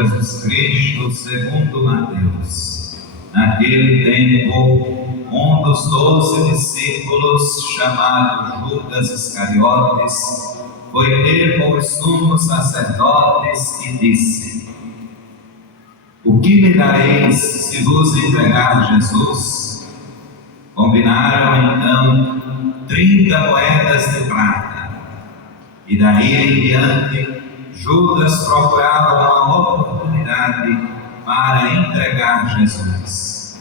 Jesus Cristo segundo Mateus. Naquele tempo, um dos 12 discípulos, chamado Judas Iscariotes, foi ter com os sumos sacerdotes e disse: O que me dareis se vos entregar Jesus? Combinaram então 30 moedas de prata. E daí em diante, Judas procurava uma oportunidade para entregar Jesus.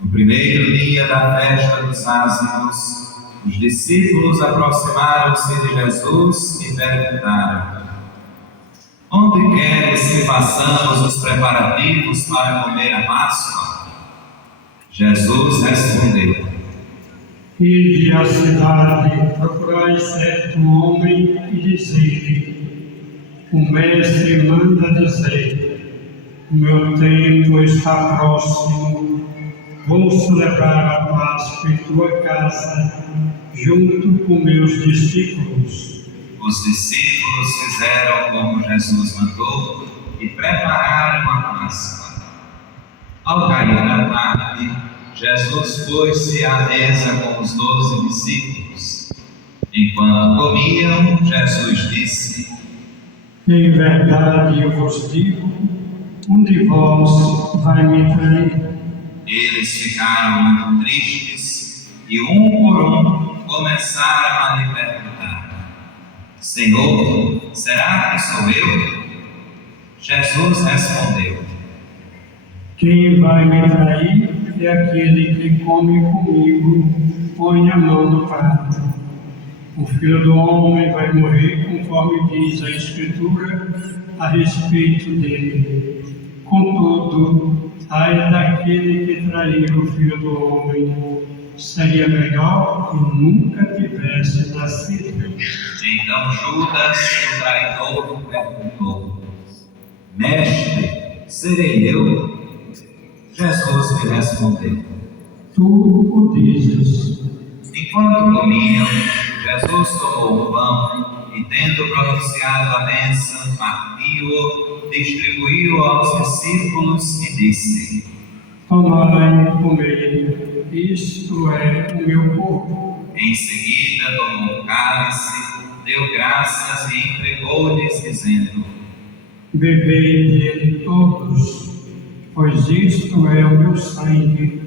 No primeiro dia da festa dos Ázimos, os discípulos aproximaram-se de Jesus e perguntaram: Onde queres que façamos os preparativos para comer a Páscoa? Jesus respondeu: Ide à cidade, procurai certo homem e dizei-lhe: O mestre manda dizer: O meu tempo está próximo, vou celebrar a Páscoa em tua casa, junto com meus discípulos. Os discípulos fizeram como Jesus mandou e prepararam a Páscoa. Ao cair da tarde, Jesus pôs-se à mesa com os 12 discípulos. Enquanto comiam, Jesus disse: Em verdade eu vos digo, um de vós vai me trair. Eles ficaram muito tristes e, um por um, começaram a lhe perguntar: Senhor, será que sou eu? Jesus respondeu: Quem vai me trair é aquele que come comigo, põe a mão no prato. O Filho do Homem vai morrer conforme diz a Escritura a respeito dele. Contudo, ai daquele que trair o Filho do Homem, seria melhor que nunca tivesse nascido. Então Judas, o traidor, perguntou: Mestre, serei eu? Jesus lhe respondeu: Tu o dizes. Enquanto comiam, Jesus tomou o pão e, tendo pronunciado a bênção, partiu-o, distribuiu-o aos discípulos e disse: Tomai e comei, isto é o meu corpo. Em seguida tomou o cálice, deu graças e entregou-lhes, dizendo: Bebei dele todos, pois isto é o meu sangue,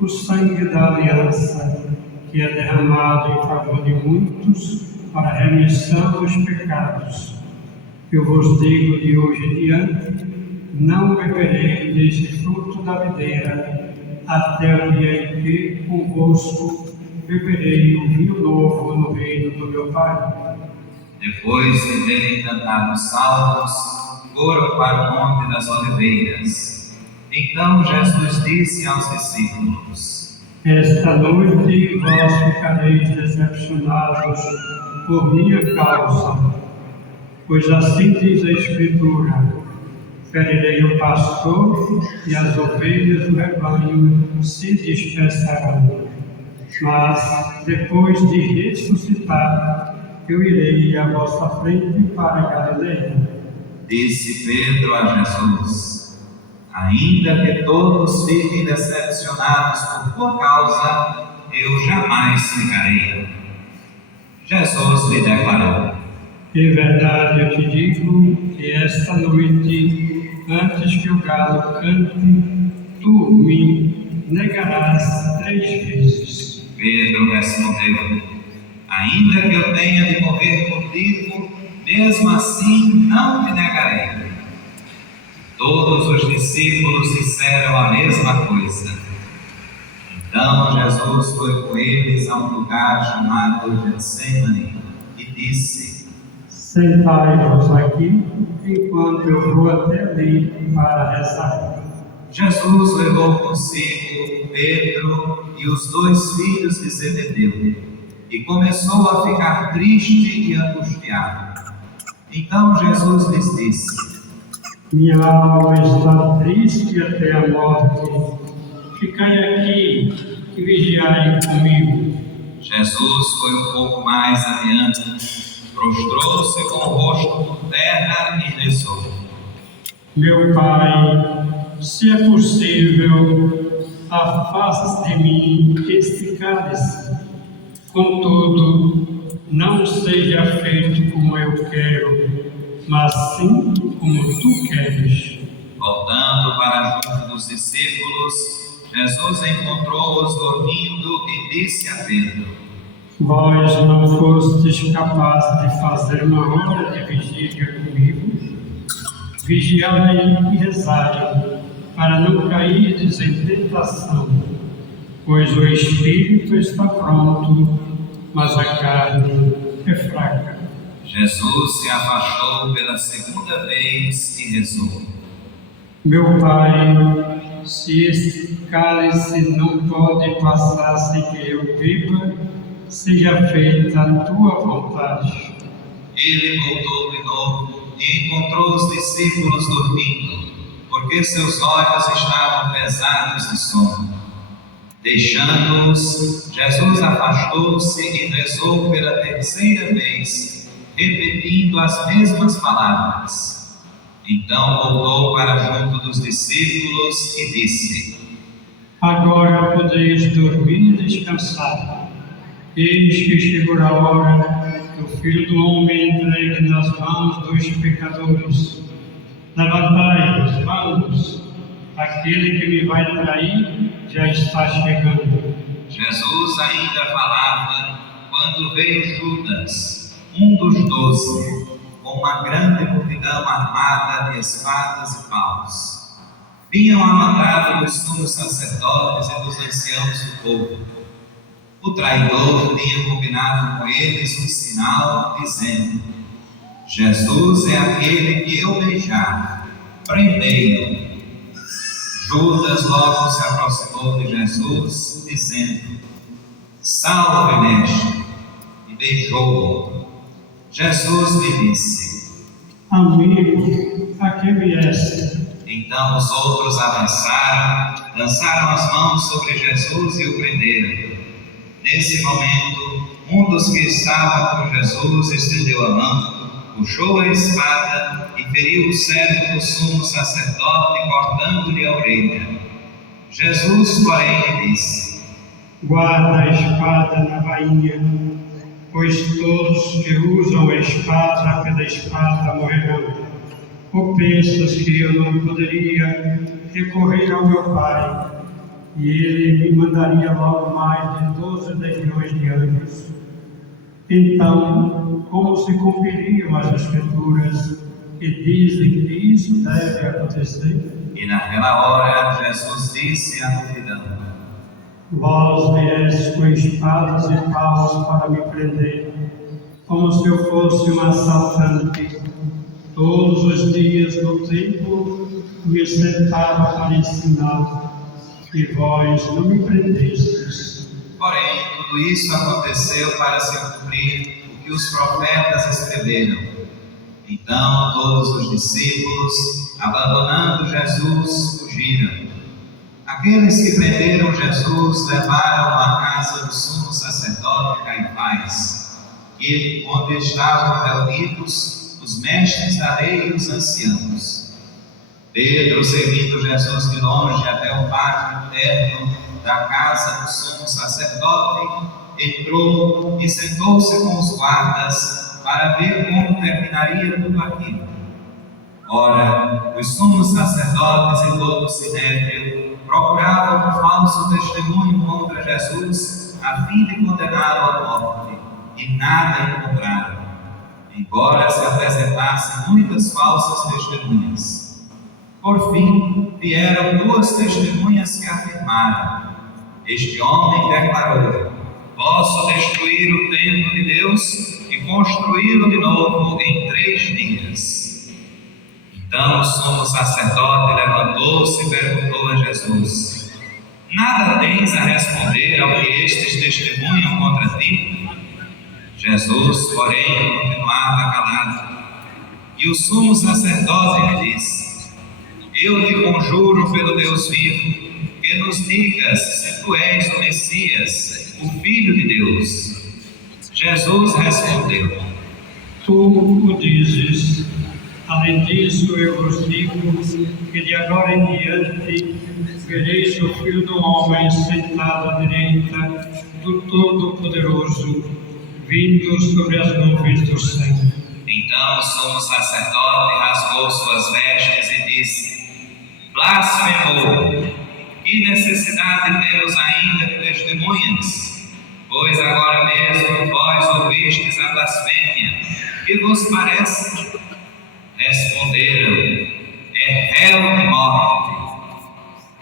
o sangue da aliança, que é derramado em favor de muitos para a remissão dos pecados. Eu vos digo de hoje em diante, não beberei deste fruto da videira, até o dia em que convosco beberei o vinho novo no reino do meu Pai. Depois de terem cantado salmos, foram para o Monte das Oliveiras. Então Jesus disse aos discípulos: Esta noite vós ficareis decepcionados por minha causa, pois assim diz a Escritura: ferirei o pastor e as ovelhas do rebanho se dispersarão. Mas, depois de ressuscitar, eu irei à vossa frente para a Galileia. Disse Pedro a Jesus: Ainda que todos fiquem decepcionados por tua causa, eu jamais ficarei. Jesus lhe declarou: Em verdade eu te digo que esta noite, antes que o galo cante, tu me negarás 3 vezes. Pedro respondeu: Ainda que eu tenha de morrer contigo, mesmo assim não te negarei. Todos os discípulos disseram a mesma coisa. Então Jesus foi com eles a um lugar chamado Getsêmani e disse: Sentai-vos aqui, enquanto eu vou até ali para rezar. Jesus levou consigo Pedro e os 2 filhos de Zebedeu e começou a ficar triste e angustiado. Então Jesus lhes disse: Minha alma está triste até a morte. Ficai aqui e vigiai comigo. Jesus foi um pouco mais adiante, prostrou-se com o rosto por terra e rezou: Meu Pai, se é possível, afaste de mim este cálice. Contudo, não seja feito como eu quero, mas sim como tu queres. Voltando para junto dos discípulos, Jesus encontrou-os dormindo e disse a Pedro: Vós não fostes capazes de fazer uma hora de vigília comigo? Vigiai e rezai, para não cairdes em tentação, pois o espírito está pronto, mas a carne é fraca. Jesus se afastou pela segunda vez e rezou: Meu Pai, se este cálice não pode passar sem que eu beba, seja feita a tua vontade. Ele voltou de novo e encontrou os discípulos dormindo, porque seus olhos estavam pesados de sono. Deixando-os, Jesus afastou-se e rezou pela terceira vez, repetindo as mesmas palavras. Então voltou para junto dos discípulos e disse: Agora podeis dormir e descansar. Eis que chegou a hora que o Filho do Homem é entregue nas mãos dos pecadores. Levantai-vos, vamos, aquele que me vai trair já está chegando. Jesus ainda falava quando veio Judas, um dos 12, com uma grande multidão armada de espadas e paus. Vinham a mandado dos sumos sacerdotes e dos anciãos do povo. O traidor tinha combinado com eles um sinal, dizendo: Jesus é aquele que eu beijar, prendei-o. Judas logo se aproximou de Jesus, dizendo: Salve, mestre, e beijou-o. Jesus lhe disse: Amigo, a que vieste? Então os outros avançaram, lançaram as mãos sobre Jesus e o prenderam. Nesse momento, um dos que estavam com Jesus estendeu a mão, puxou a espada e feriu o servo do sumo sacerdote, cortando-lhe a orelha. Jesus, porém, lhe disse: Guarda a espada na bainha, pois todos que usam a espada pela espada morrerão. Ou pensas que eu não poderia recorrer ao meu Pai, e ele me mandaria logo mais de 12 legiões de anjos? Então, como se cumpririam as Escrituras que dizem que isso deve acontecer? E naquela hora Jesus disse à multidão: Vós viestes com espadas e paus para me prender, como se eu fosse um assaltante. Todos os dias no templo me sentava para ensinar, e vós não me prendestes. Porém, tudo isso aconteceu para se cumprir o que os profetas escreveram. Então todos os discípulos, abandonando Jesus, fugiram. Aqueles que prenderam Jesus levaram-o à casa do sumo sacerdote Caifás, onde estavam reunidos os mestres da lei e os anciãos. Pedro, seguindo Jesus de longe até o pátio interno da casa do sumo sacerdote, entrou e sentou-se com os guardas para ver como terminaria tudo aquilo. Ora, os sumos sacerdotes e todo o sinédrio procuravam um falso testemunho contra Jesus, a fim de condená-lo à morte, e nada encontraram, embora se apresentassem muitas falsas testemunhas. Por fim, vieram 2 testemunhas que afirmaram: Este homem declarou: Posso destruir o templo de Deus e construí-lo de novo em 3 dias. Então o sumo sacerdote levantou-se e perguntou a Jesus: Nada tens a responder ao que estes testemunham contra ti? Jesus, porém, continuava calado. E o sumo sacerdote lhe disse: Eu te conjuro pelo Deus vivo, que nos digas se tu és o Messias, o Filho de Deus. Jesus respondeu: Tu o dizes. Além disso, eu vos digo que de agora em diante vereis o Filho do Homem sentado à direita do Todo-Poderoso, vindo sobre as nuvens do céu. Então o sumo sacerdote rasgou suas vestes e disse: Blasfemou! Que necessidade temos ainda de testemunhas? Pois agora mesmo vós ouvistes a blasfêmia. Que vos parece? Responderam: é réu de morte.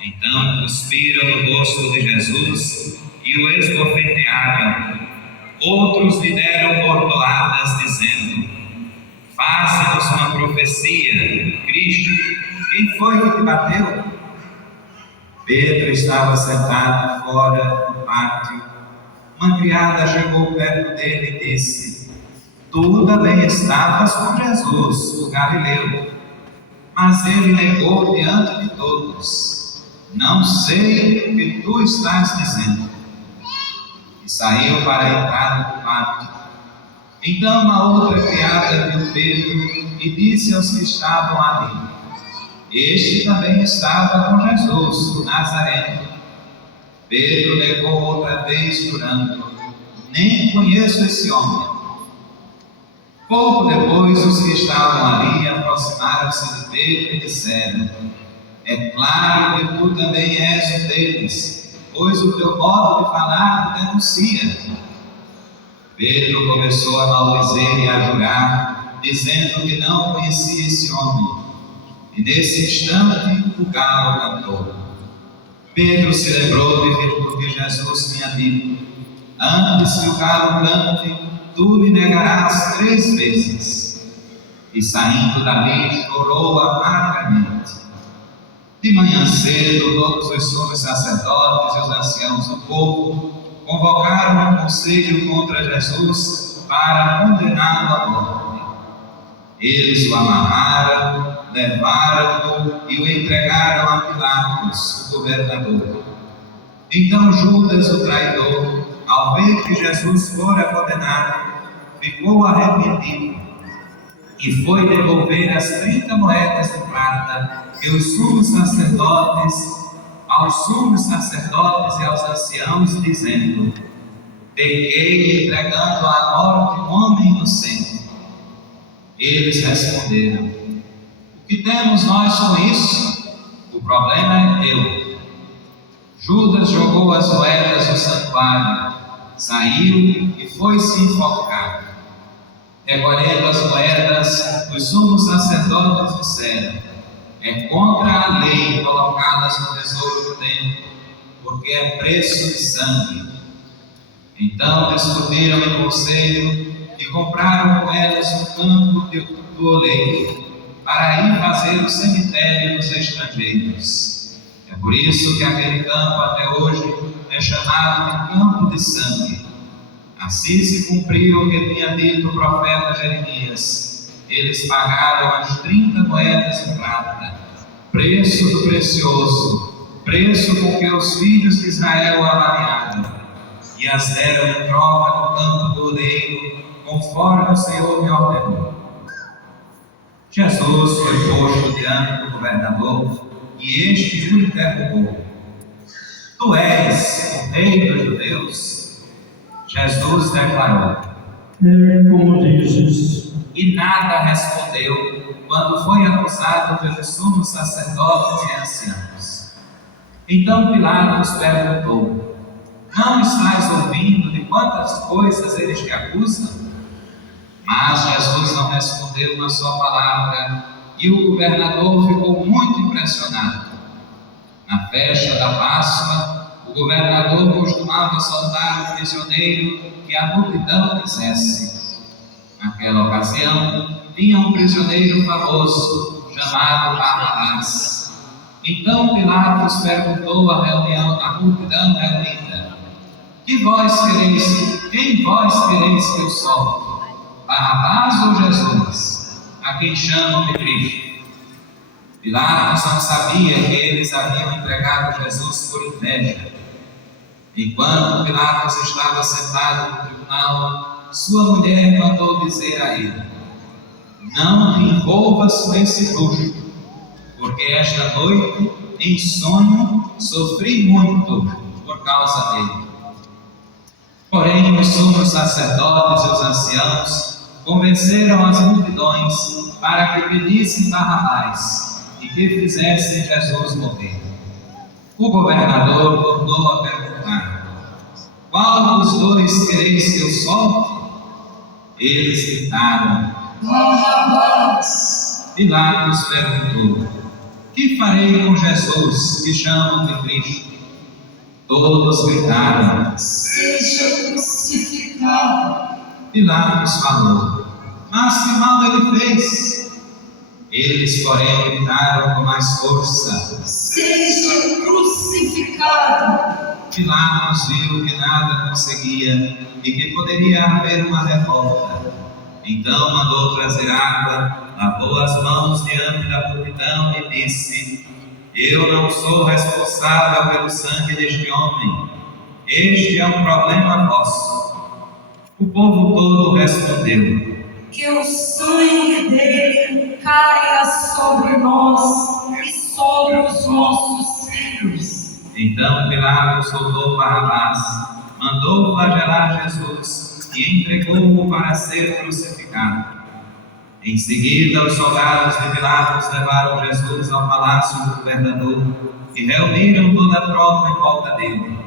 Então cuspiram no rosto de Jesus e o esbofetearam. Outros lhe deram bordoadas, dizendo: faze-nos uma profecia, Cristo, quem foi que te bateu? Pedro estava sentado fora no pátio. Uma criada chegou perto dele e disse: tu também estavas com Jesus, o Galileu. Mas ele negou diante de todos: não sei o que tu estás dizendo. E saiu para a entrada do pátio. Então uma outra criada viu Pedro e disse aos que estavam ali: este também estava com Jesus, o Nazareno. Pedro negou outra vez, jurando: nem conheço esse homem. Pouco depois, os que estavam ali aproximaram-se de Pedro e disseram: é claro que tu também és um deles, pois o teu modo de falar te denuncia. Pedro começou a maldizer e a jurar, dizendo que não conhecia esse homem. E nesse instante o galo cantou. Pedro se lembrou do que Jesus tinha dito: antes que o galo cante, tu me negarás 3 vezes. E saindo dali, chorou amargamente. De manhã cedo, todos os sumos sacerdotes e os anciãos do povo convocaram um conselho contra Jesus para condená-lo à morte. Eles o amarraram, levaram-o e o entregaram a Pilatos, o governador. Então Judas, o traidor, ao ver que Jesus fora condenado, ficou arrependido e foi devolver as 30 moedas de prata que aos sumos sacerdotes e aos anciãos, dizendo: pequei entregando à morte um homem inocente. Eles responderam: o que temos nós com isso? O problema é teu. Judas jogou as moedas no santuário, saiu e foi se enforcar. Recolhendo as moedas, os sumos sacerdotes disseram: é contra a lei colocá-las no tesouro do templo, porque é preço de sangue. Então discutiram em conselho e compraram com elas um campo do oleiro, para ir fazer o cemitério dos estrangeiros. É por isso que aquele campo até hoje é chamado de campo de sangue. Assim se cumpriu o que tinha dito o profeta Jeremias: eles pagaram as 30 moedas de prata, preço do precioso, preço com que os filhos de Israel avaliaram, e as deram em troca no campo do oleiro, conforme o Senhor me ordenou. Jesus foi posto diante do governador e este o interrogou: tu és o rei dos judeus? Jesus declarou: é como dizes. E nada respondeu quando foi acusado pelos sumos sacerdotes e anciãos. Então Pilatos perguntou: não estás ouvindo de quantas coisas eles te acusam? Mas Jesus não respondeu uma só palavra, e o governador ficou muito impressionado. Na festa da Páscoa, o governador costumava soltar o prisioneiro que a multidão quisesse. Naquela ocasião, tinha um prisioneiro famoso, chamado Barrabás. Então Pilatos perguntou à multidão reunida: quem vós quereis que eu solte? Barrabás ou Jesus, a quem chamam de Cristo? Pilatos não sabia que eles haviam entregado Jesus por inveja. Enquanto Pilatos estava sentado no tribunal, sua mulher mandou dizer a ele: não te envolvas com esse bruxo, porque esta noite, em sonho, sofri muito por causa dele. Porém, os sumos sacerdotes e os anciãos convenceram as multidões para que pedissem Barrabás e que fizessem Jesus morrer. O governador tornou a perguntar: qual dos dois quereis que eu solte? Eles gritaram: Barrabás. Pilatos perguntou: que farei com Jesus, que chamam de Cristo? Todos gritaram: Seja crucificado. Pilatos falou: mas que mal ele fez? Eles, porém, gritaram com mais força: Seja crucificado. Pilatos viu que nada conseguia e que poderia haver uma revolta. Então mandou trazer água, lavou as mãos diante da multidão e disse: eu não sou responsável pelo sangue deste homem. Este é um problema vosso. O povo todo respondeu: Que o sangue dele caia sobre nós e sobre os nossos filhos. Então Pilatos soltou Barrabás, mandou flagelar Jesus e entregou-o para ser crucificado. Em seguida, os soldados de Pilatos levaram Jesus ao palácio do governador e reuniram toda a tropa em volta dele.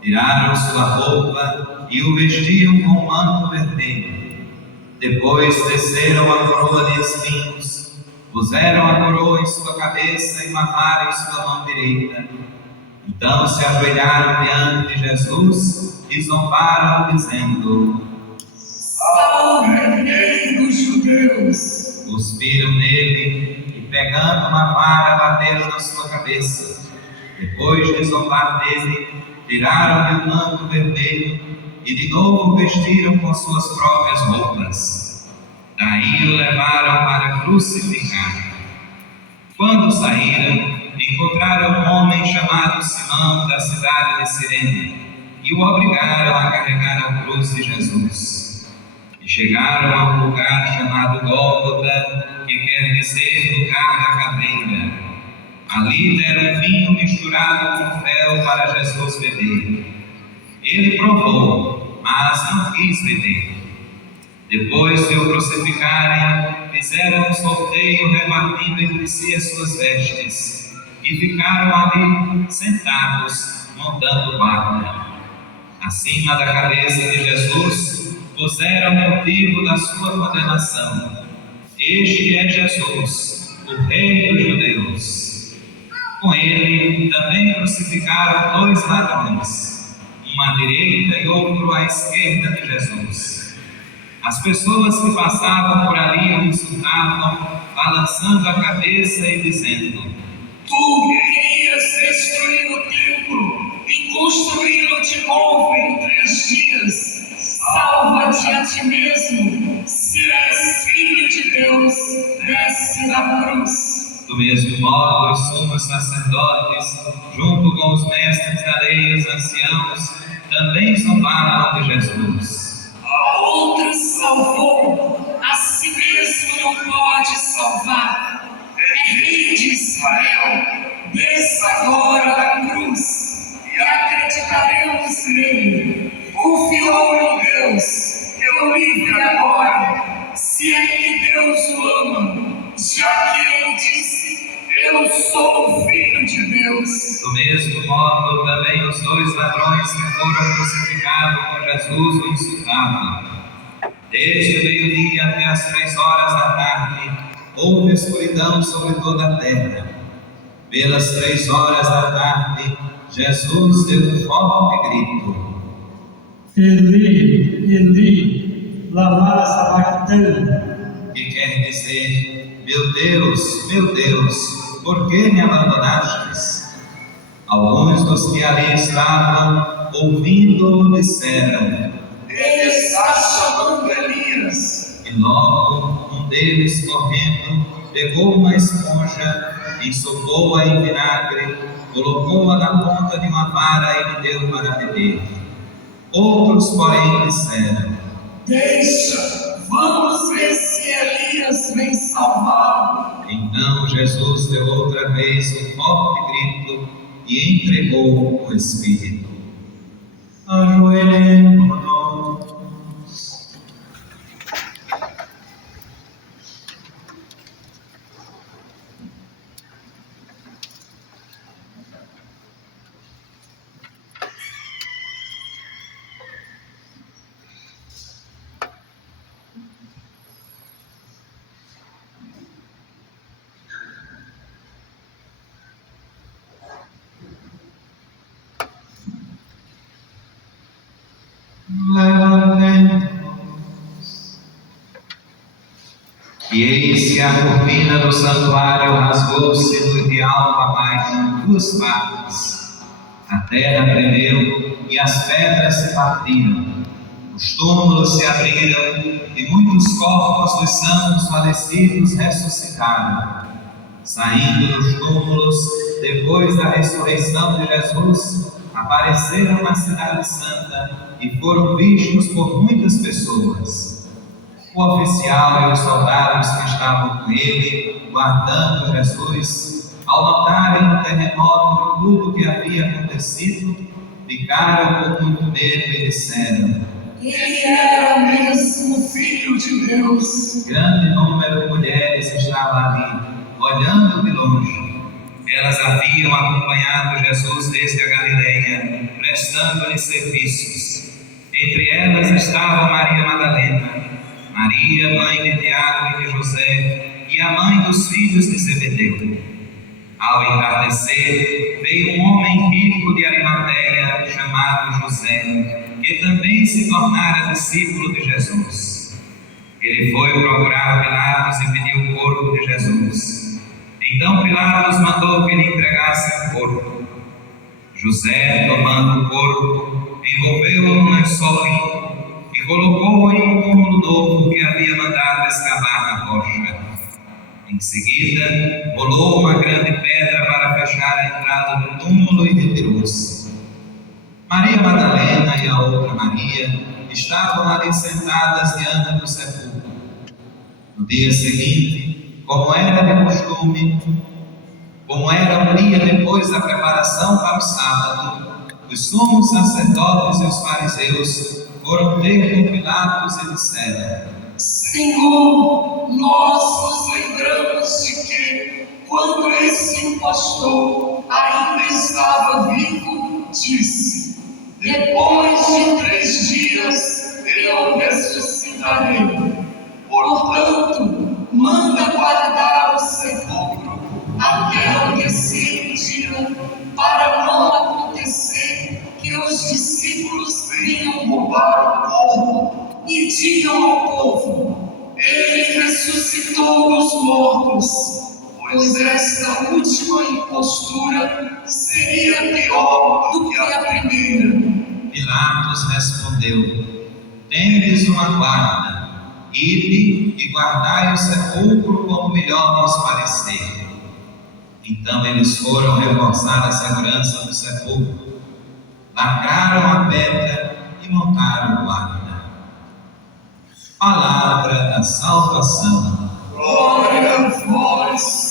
Tiraram sua roupa e o vestiam com um manto vermelho. Depois desceram a coroa de espinhos, puseram a coroa em sua cabeça e uma vara em sua mão direita. Então se ajoelharam diante de Jesus e zombaram, dizendo: Salve, Rei dos Judeus! Cuspiram nele e, pegando uma vara, bateram na sua cabeça. Depois de zombar dele, tiraram-lhe o manto vermelho e de novo o vestiram com suas próprias roupas. Daí o levaram para crucificar. Quando saíram, encontraram um homem chamado Simão, da cidade de Cirene, e o obrigaram a carregar a cruz de Jesus. E chegaram a um lugar chamado Gólgota, que quer dizer lugar da caveira. Ali deram vinho misturado com fel para Jesus beber. Ele provou, mas não quis beber. Depois de o crucificarem, fizeram um sorteio repartindo entre si as suas vestes, e ficaram ali sentados, montando guarda. Acima da cabeça de Jesus, puseram o motivo da sua condenação: este é Jesus, o Rei dos Judeus. Com ele também crucificaram 2 ladrões, um à direita e outro à esquerda de Jesus. As pessoas que passavam por ali o insultavam, balançando a cabeça e dizendo: Tu querias destruir o templo e construí-lo de novo em 3 dias. Salva-te a ti mesmo. Se és filho de Deus, desce da cruz. Do mesmo modo, os sumos sacerdotes, junto com os mestres da lei e os anciãos, também zombavam de Jesus. A outros salvou, a si mesmo não pode salvar. É Rei de Israel, desça agora da cruz e acreditaremos nele. Confiou em Deus, que o livre agora, se é que Deus o ama, já que ele disse: eu sou o Filho de Deus. Do mesmo modo, também os 2 ladrões que foram crucificados com Jesus o insultavam. Desde o meio-dia até as 3 horas da tarde, houve escuridão sobre toda a terra. Pelas 3 horas da tarde, Jesus deu um forte grito: Eli, Eli, lama sabachthani, que quer dizer: meu Deus, por que me abandonastes? Alguns dos que ali estavam, ouvindo-o, disseram: Ele está chamando Elias. E logo um deles, correndo, pegou uma esponja, ensopou-a em vinagre, colocou-a na ponta de uma vara e lhe deu para beber. Outros, porém, disseram: Deixa, vamos ver se Elias dias vem salvá-lo. Então Jesus deu outra vez um forte grito e entregou o Espírito. Ajoelhemo-nos. Levantemo-nos. E eis que a cortina do santuário rasgou-se de alto a baixo em duas partes. A terra tremeu e as pedras se partiram. Os túmulos se abriram e muitos corpos dos santos falecidos ressuscitaram. Saindo dos túmulos, depois da ressurreição de Jesus, apareceram na Cidade Santa e foram vistos por muitas pessoas. O oficial e os soldados que estavam com ele, guardando Jesus, ao notarem o terremoto e tudo o que havia acontecido, ficaram com muito medo e disseram: Ele era mesmo Filho de Deus. Grande número de mulheres estava ali, olhando de longe. Elas haviam acompanhado Jesus desde a Galileia, prestando-lhe serviços. Entre elas estavam Maria Madalena, Maria, mãe de Tiago e de José, e a mãe dos filhos de Zebedeu. Ao entardecer, veio um homem rico de Arimateia, chamado José, que também se tornara discípulo de Jesus. Ele foi procurar Pilatos e pediu o corpo de Jesus. Então Pilatos mandou que lhe entregassem o corpo. José, tomando o corpo, envolveu-o num lençol limpo e colocou-o em um túmulo novo que havia mandado escavar na rocha. Em seguida, rolou uma grande pedra para fechar a entrada do túmulo e retirou-se. Maria Madalena e a outra Maria estavam ali sentadas diante do sepulcro. No dia seguinte, como era de costume, como era o dia depois da preparação para o sábado, os sumos sacerdotes e os fariseus foram ter com Pilatos e disseram: Senhor, nós nos lembramos de que, quando esse impostor ainda estava vivo, disse: depois de 3 dias eu ressuscitarei. Portanto, manda guardar o sepulcro até o terceiro dia, para não acontecer que os discípulos venham roubar o corpo e digam ao povo: ele ressuscitou dos mortos, pois esta última impostura seria pior do que a primeira. Pilatos respondeu: tendes uma guarda, ide e guardai o sepulcro como melhor vos parecer. Então eles foram reforçar a segurança do sepulcro, lacraram a pedra e montaram o guarda. Palavra da salvação. Glória a vós,